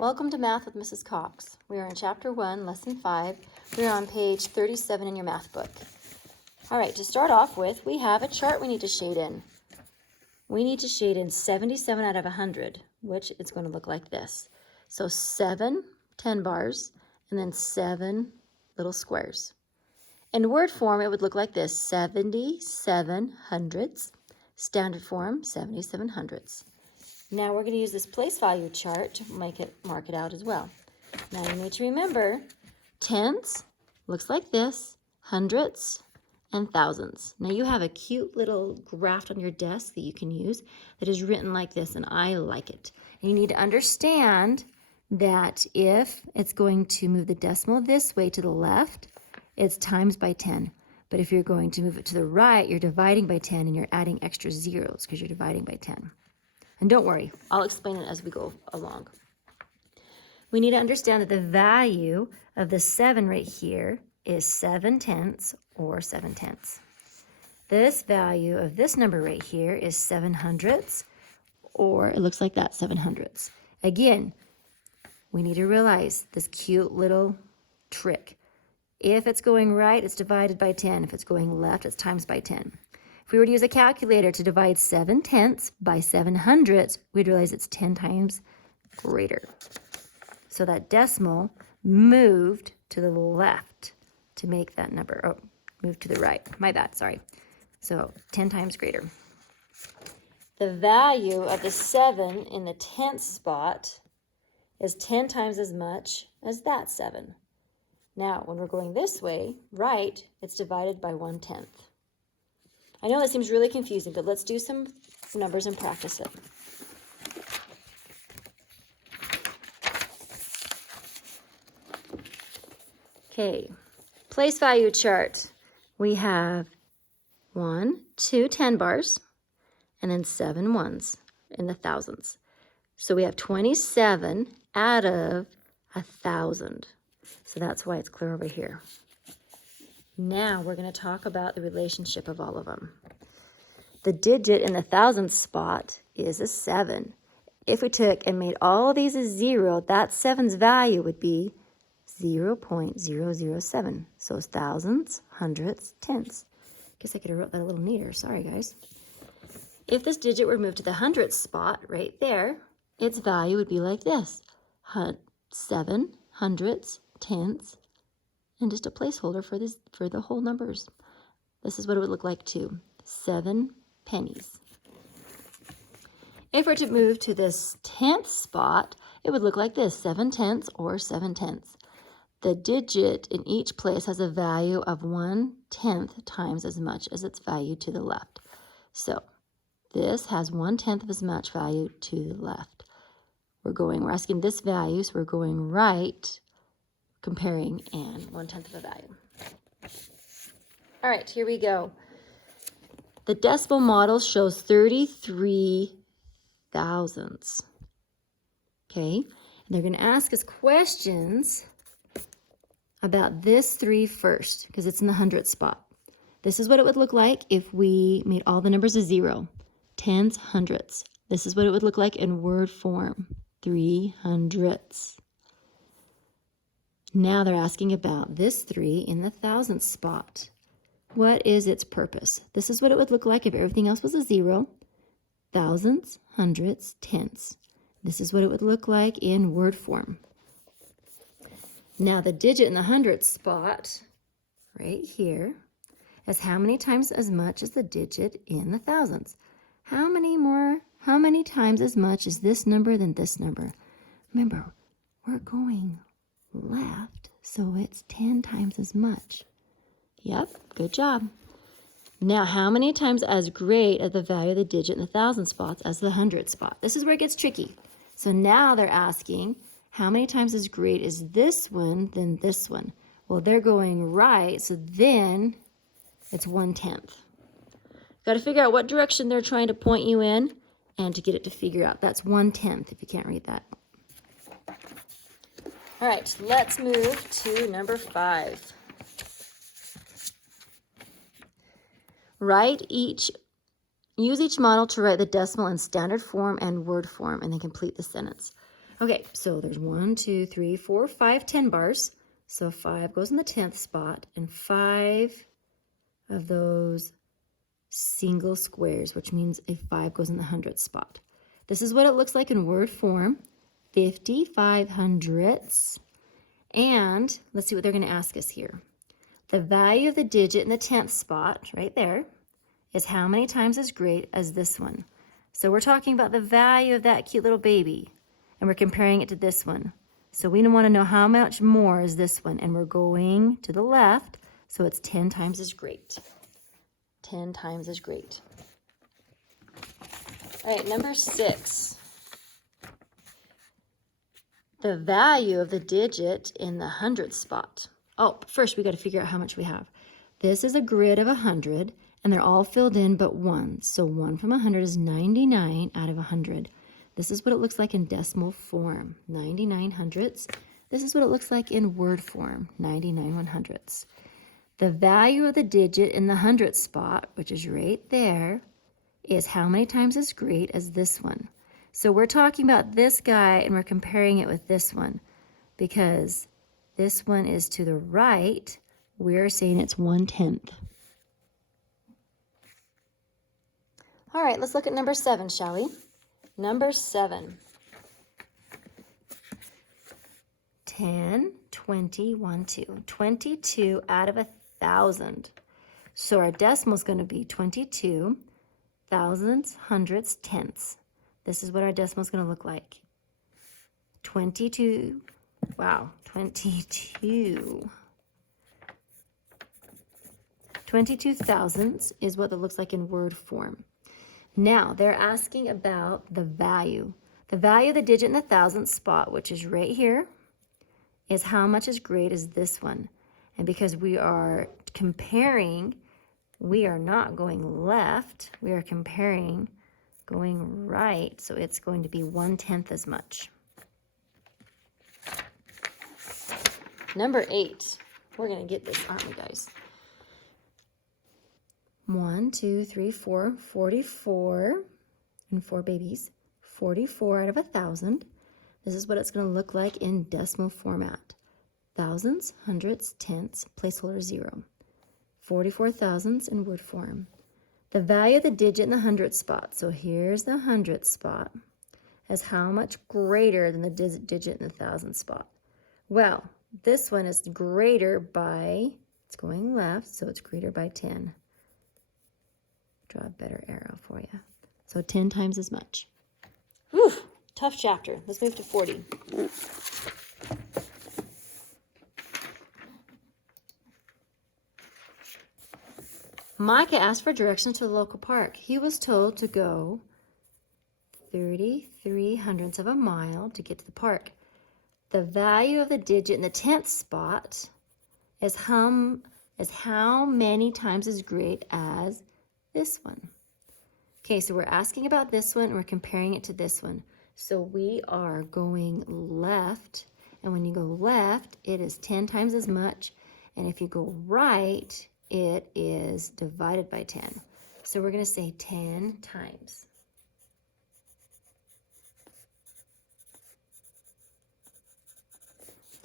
Welcome to Math with Mrs. Cox. We are in Chapter 1, Lesson 5. We are on page 37 in your math book. All right, to start off with, we have a chart we need to shade in. We need to shade in 77 out of 100, which is going to look like this. So 7 10 bars and then 7 little squares. In word form, it would look like this: 77 hundredths. Standard form, 77 hundredths. Now we're going to use this place value chart to mark it out as well. Now you need to remember, tenths looks like this, hundredths, and thousands. Now you have a cute little graph on your desk that you can use that is written like this, and I like it. And you need to understand that if it's going to move the decimal this way to the left, it's times by 10. But if you're going to move it to the right, you're dividing by 10 and you're adding extra zeros because you're dividing by 10. And don't worry, I'll explain it as we go along. We need to understand that the value of the 7 right here is 7 tenths or 7 tenths. This value of this number right here is 7 hundredths, or it looks like that, 7 hundredths. Again, we need to realize this cute little trick. If it's going right, it's divided by 10. If it's going left, it's times by 10. If we were to use a calculator to divide 7 tenths by 7 hundredths, we'd realize it's 10 times greater. So that decimal moved to the left to make that number. Oh, moved to the right. My bad, sorry. So 10 times greater. The value of the 7 in the tenth spot is 10 times as much as that 7. Now, when we're going this way, right, it's divided by 1/10. I know that seems really confusing, but let's do some numbers and practice it. Okay, place value chart. We have 1, 2 10 bars, and then 7 ones in the thousands. So we have 27 out of 1,000. So that's why it's clear over here. Now we're going to talk about the relationship of all of them. The digit in the thousandth spot is a 7. If we took and made all of these a 0, that 7's value would be 0.007. So it's thousands, hundredths, tenths. Guess I could have wrote that a little neater. Sorry, guys. If this digit were moved to the hundredth spot right there, its value would be like this: 7 hundredths, tenths, and just a placeholder for the whole numbers. This is what it would look like too: 7 pennies. If we're to move to this 10th spot, it would look like this: 7 tenths or 7 tenths. The digit in each place has a value of 1/10 times as much as its value to the left. So this has 1/10 of as much value to the left. We're asking this value, so we're going right, comparing, and 1/10 of a value. All right, here we go. The decimal model shows 33 thousandths. Okay, and they're going to ask us questions about this 3 first, because it's in the hundredth spot. This is what it would look like if we made all the numbers a 0. Tens, hundredths. This is what it would look like in word form: 3 hundredths. Now they're asking about this 3 in the thousandth spot. What is its purpose? This is what it would look like if everything else was a 0. Thousands, hundredths, tenths. This is what it would look like in word form. Now the digit in the hundredth spot, right here, is how many times as much as the digit in the thousands. How many times as much is this number than this number? Remember, we're going left, so it's 10 times as much. Yep, good job. Now, how many times as great as the value of the digit in the thousand spots as the hundredth spot? This is where it gets tricky. So now they're asking, how many times as great is this one than this one? Well, they're going right, so then it's 1/10. Got to figure out what direction they're trying to point you in and to get it to figure out. That's 1/10 if you can't read that. All right, let's move to number 5. Use each model to write the decimal in standard form and word form, and then complete the sentence. Okay, so there's 1, 2, 3, 4, 5 10 bars. So 5 goes in the 10th spot, and 5 of those single squares, which means a 5 goes in the 100th spot. This is what it looks like in word form, 55 hundredths. And let's see what they're going to ask us here. The value of the digit in the 10th spot, right there, is how many times as great as this one. So we're talking about the value of that cute little baby, and we're comparing it to this one. So we want to know how much more is this one, and we're going to the left, so it's 10 times as great. 10 times as great. All right, number 6. The value of the digit in the 100th spot. Oh, first we got to figure out how much we have. This is a grid of 100, and they're all filled in but 1. So 1 from 100 is 99 out of 100. This is what it looks like in decimal form, 99 hundredths. This is what it looks like in word form, 99 100ths. The value of the digit in the 100th spot, which is right there, is how many times as great as this one. So we're talking about this guy and we're comparing it with this one because this one is to the right. We're saying it's 1/10. All right, let's look at number 7, shall we? Number 7. 10, 20, 1, 2. 22 out of 1,000. So our decimal is going to be 22 thousandths, hundredths, tenths. This is what our decimal is going to look like. 22, wow, 22. 22 thousandths is what it looks like in word form. Now, they're asking about the value. The value of the digit in the thousandth spot, which is right here, is how much as great as this one. And because we are comparing, we are not going left, we are comparing going right, so it's going to be 1/10 as much. Number 8. We're going to get this, aren't we, guys? 1, 2, 3, 4, 44, and 4 babies. 44 out of 1,000. This is what it's going to look like in decimal format. Thousandths, hundredths, tenths, placeholder 0. 44 thousandths in word form. The value of the digit in the 100th spot, so here's the 100th spot, is how much greater than the digit in the 1,000th spot. Well, this one is greater by, it's going left, so it's greater by 10. Draw a better arrow for you. So 10 times as much. Whew, tough chapter. Let's move to 40. Micah asked for directions to the local park. He was told to go 33 hundredths of a mile to get to the park. The value of the digit in the 10th spot is how many times as great as this one. Okay, so we're asking about this one and we're comparing it to this one. So we are going left, and when you go left, it is 10 times as much, and if you go right, it is divided by 10. So we're going to say 10 times.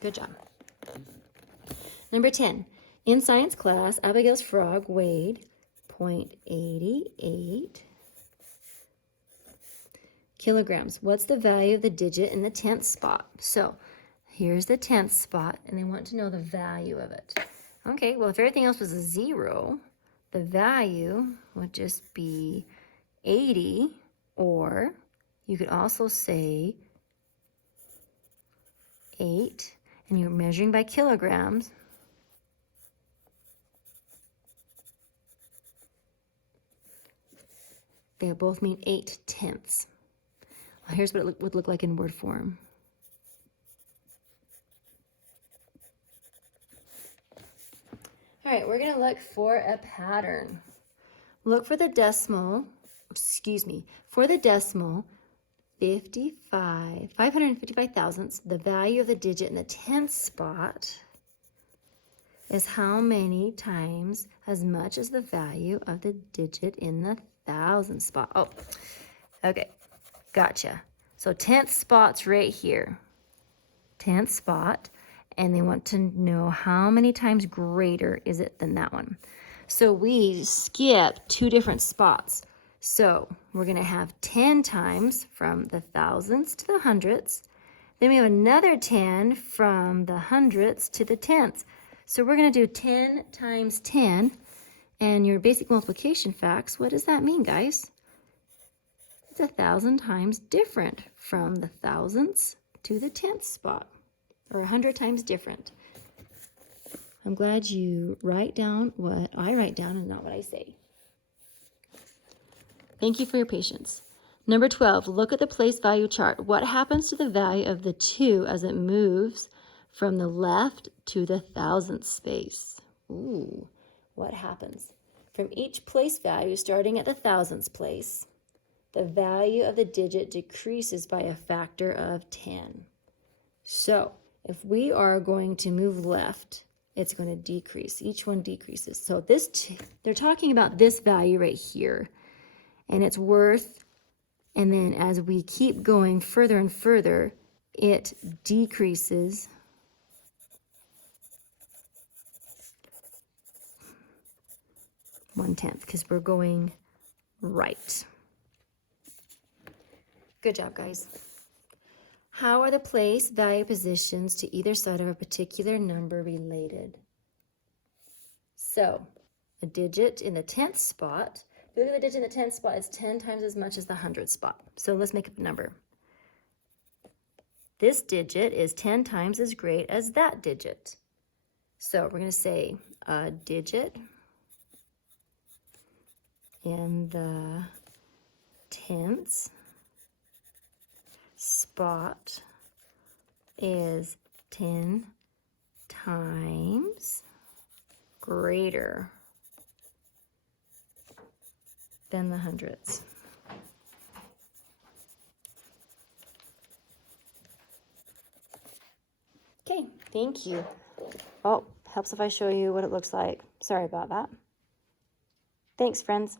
Good job. Number 10. In science class, Abigail's frog weighed 0.88 kilograms. What's the value of the digit in the 10th spot? So here's the 10th spot, and they want to know the value of it. Okay, well, if everything else was a 0, the value would just be 80, or you could also say 8, and you're measuring by kilograms. They both mean 8/10. Well, here's what it would look like in word form. All right, we're going to look for a pattern. Look for the decimal, for the decimal 555 thousandths, the value of the digit in the 10th spot is how many times as much as the value of the digit in the 1,000th spot. Oh, okay, gotcha. So tenth spot's right here. Tenth spot. And they want to know how many times greater is it than that one. So we skip 2 different spots. So we're going to have 10 times from the thousandths to the hundredths. Then we have another 10 from the hundredths to the tenths. So we're going to do 10 times 10. And your basic multiplication facts, what does that mean, guys? It's 1,000 times different from the thousandths to the tenth spot, or 100 times different. I'm glad you write down what I write down and not what I say. Thank you for your patience. Number 12, look at the place value chart. What happens to the value of the 2 as it moves from the left to the thousandth space? Ooh, what happens? From each place value starting at the thousandths place, the value of the digit decreases by a factor of 10. So if we are going to move left, it's going to decrease. Each one decreases. So they're talking about this value right here, and it's worth, and then as we keep going further and further, it decreases one-tenth because we're going right. Good job, guys. How are the place value positions to either side of a particular number related? So a digit in the 10th spot, if you look at the digit in the 10th spot, it's 10 times as much as the 100th spot. So let's make up a number. This digit is 10 times as great as that digit. So we're going to say a digit in the 10th spot is 10 times greater than the hundredths. Okay, thank you. Oh, helps if I show you what it looks like. Sorry about that. Thanks, friends.